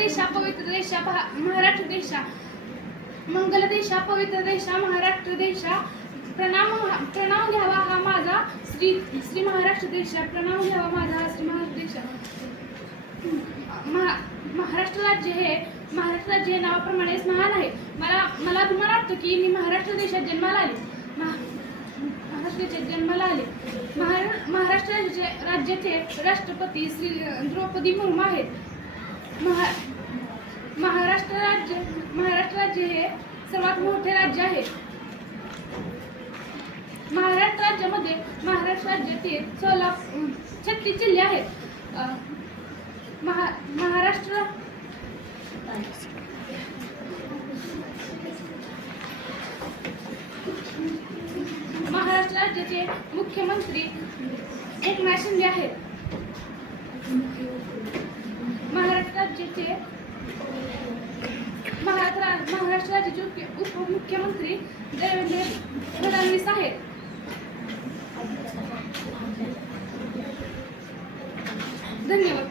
देशा पवित्र देशा महाराष्ट्र देशा, मंगल देशा पवित्र देशा महाराष्ट्र देशा, प्रणाम घ्यावा हा माझा श्री महाराष्ट्र देशा, प्रणाम घ्यावा माझा हा श्री महाराष्ट्र देशा. महाराष्ट्र राज्य हे नावाप्रमाणेच महान आहे. मला अभिमान वाटतो की मी महाराष्ट्र देशात जन्माला आले. महाराष्ट्र राज्याचे राष्ट्रपती श्री द्रौपदी मुर्मू आहेत. महाराष्ट्र राज्य हे सर्वात मोठे राज्य आहे. महाराष्ट्र राज्यातील 36 जिल्हे आहेत. महाराष्ट्र राज्याचे मुख्यमंत्री एकनाथ शिंदे आहेत. महाराष्ट्र राज्याचे उपमुख्यमंत्री देवेंद्र फडणवीस आहेत. धन्यवाद.